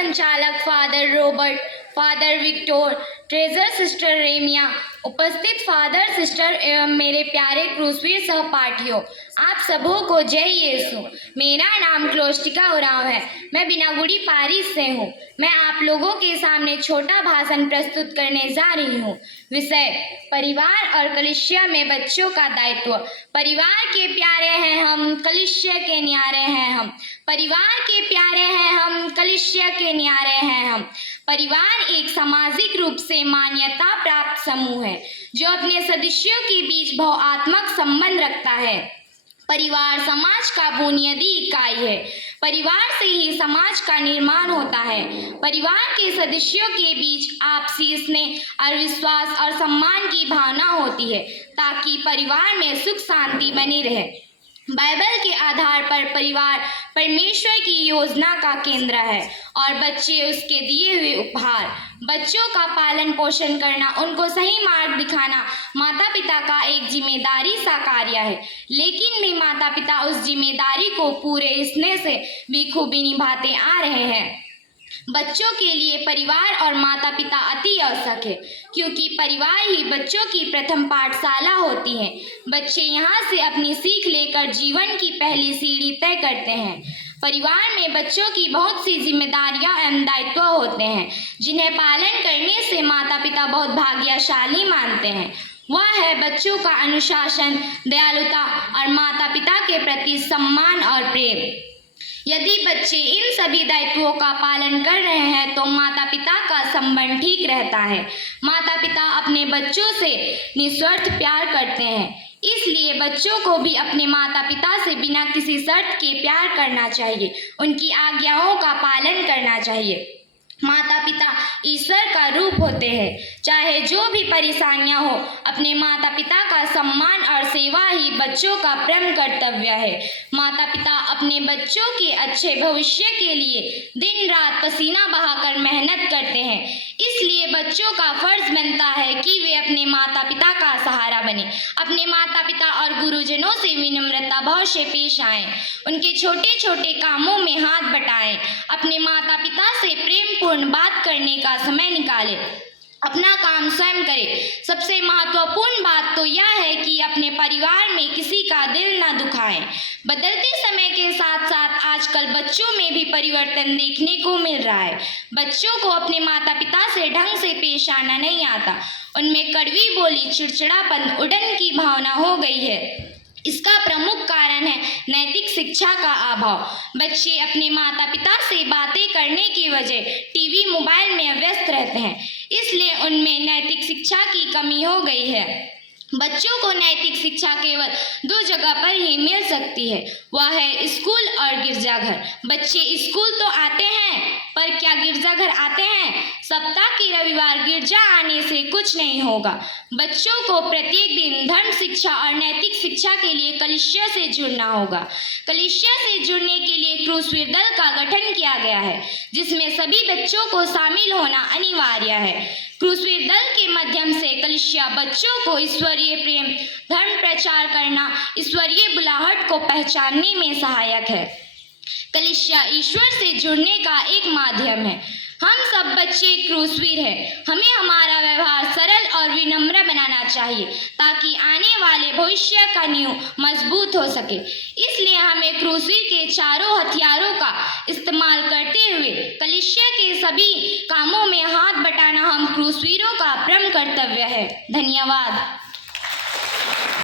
संचालक father Robert, father Victor, treasurer sister Remya, उपस्थित father sister एवं मेरे प्यारे क्रूसवीर सहपाठियों, आप सबों को जय यीशु। मेरा नाम क्लोस्टिका उरांव है। मैं बिनागुड़ी पारिस से हूँ। मैं आप लोगों के सामने छोटा भाषण प्रस्तुत करने जा रही हूँ। विषय परिवार और कलीसिया में बच्चों का दायित्व। परिवार के प्यारे हैं हम, कलीसिया के न्यारे हैं हम। परिवार के प्यारे हैं हम, कलीसिया के न्यारे हैं हम। परिवार एक सामाजिक रूप से मान्यता प्राप्त समूह है जो अपने सदस्यों के बीच भावनात्मक संबंध रखता है। परिवार समाज का बुनियादी इकाई है। परिवार से ही समाज का निर्माण होता है। परिवार के सदस्यों के बीच आपसी स्नेह और विश्वास और सम्मान की भावना होती है ताकि परिवार में सुख शांति बनी रहे। बाइबल के आधार पर परिवार परमेश्वर की योजना का केंद्र है और बच्चे उसके दिए हुए उपहार। बच्चों का पालन पोषण करना, उनको सही मार्ग दिखाना माता पिता का एक जिम्मेदारी सा कार्य है, लेकिन भी माता पिता उस जिम्मेदारी को पूरे स्नेह से बखूबी निभाते आ रहे हैं। बच्चों के लिए परिवार और माता पिता अति आवश्यक है क्योंकि परिवार ही बच्चों की प्रथम पाठशाला होती है। बच्चे यहाँ से अपनी सीख लेकर जीवन की पहली सीढ़ी तय करते हैं। परिवार में बच्चों की बहुत सी जिम्मेदारियां एवं दायित्व होते हैं जिन्हें पालन करने से माता पिता बहुत भाग्यशाली मानते हैं। वह है बच्चों का अनुशासन, दयालुता और माता पिता के प्रति सम्मान और प्रेम। यदि बच्चे इन सभी दायित्वों का पालन कर रहे हैं तो माता पिता का संबंध ठीक रहता है। माता पिता अपने बच्चों से निस्वार्थ प्यार करते हैं, इसलिए बच्चों को भी अपने माता पिता से बिना किसी शर्त के प्यार करना चाहिए, उनकी आज्ञाओं का पालन करना चाहिए। माता पिता ईश्वर का रूप होते हैं। चाहे जो भी परेशानियां हो, अपने माता पिता का सम्मान और सेवा ही बच्चों का परम कर्तव्य है। माता पिता अपने बच्चों के अच्छे भविष्य के लिए दिन रात पसीना बहाकर मेहनत करते हैं, इसलिए बच्चों का फर्ज बनता है कि वे अपने माता पिता का सहारा बने। अपने माता पिता और गुरुजनों से विनम्रता भाव से पेश आएं, उनके छोटे छोटे कामों में हाथ बटाएं, अपने माता पिता से प्रेम बात करने का समय निकालें, अपना काम स्वयं करें। सबसे महत्वपूर्ण बात तो यह है कि अपने परिवार में किसी का दिल न दुखाएं। बदलते समय के साथ साथ आजकल बच्चों में भी परिवर्तन देखने को मिल रहा है। बच्चों को अपने माता पिता से ढंग से पेश आना नहीं आता। उनमें कड़वी बोली, चिड़चिड़ापन, उड़न की भावना हो गई है। इसका प्रमुख कारण है नैतिक शिक्षा का अभाव। बच्चे अपने माता पिता से बातें करने की वजह टीवी मोबाइल में व्यस्त रहते हैं, इसलिए उनमें नैतिक शिक्षा की कमी हो गई है। बच्चों को नैतिक शिक्षा केवल दो जगह पर ही मिल सकती है, वह है स्कूल और गिरजाघर। बच्चे स्कूल तो आते हैं, पर क्या गिरजाघर आते हैं? सप्ताह के रविवार गिरजा आने से कुछ नहीं होगा। बच्चों को प्रत्येक दिन धर्म शिक्षा और नैतिक शिक्षा के लिए कलीसिया से जुड़ना होगा। कलीसिया से जुड़ने के लिए क्रूसवीर दल का गठन किया गया है, जिसमें सभी बच्चों को शामिल होना अनिवार्य है। क्रूसवीर दल के माध्यम से कलीसिया बच्चों को ईश्वरीय प्रेम, धर्म प्रचार करना, ईश्वरीय बुलाहट को पहचानने में सहायक है। कलीसिया ईश्वर से जुड़ने का एक माध्यम है। हम सब बच्चे क्रूसवीर हैं। हमें हमारा व्यवहार सरल और विनम्र बनाना चाहिए ताकि आने वाले भविष्य का नींव मजबूत हो सके। इसलिए हमें क्रूसवीर के चारों हथियारों का इस्तेमाल करते हुए कलीसिया के सभी कामों में हाथ बटाना हम क्रूसवीरों का परम कर्तव्य है। धन्यवाद।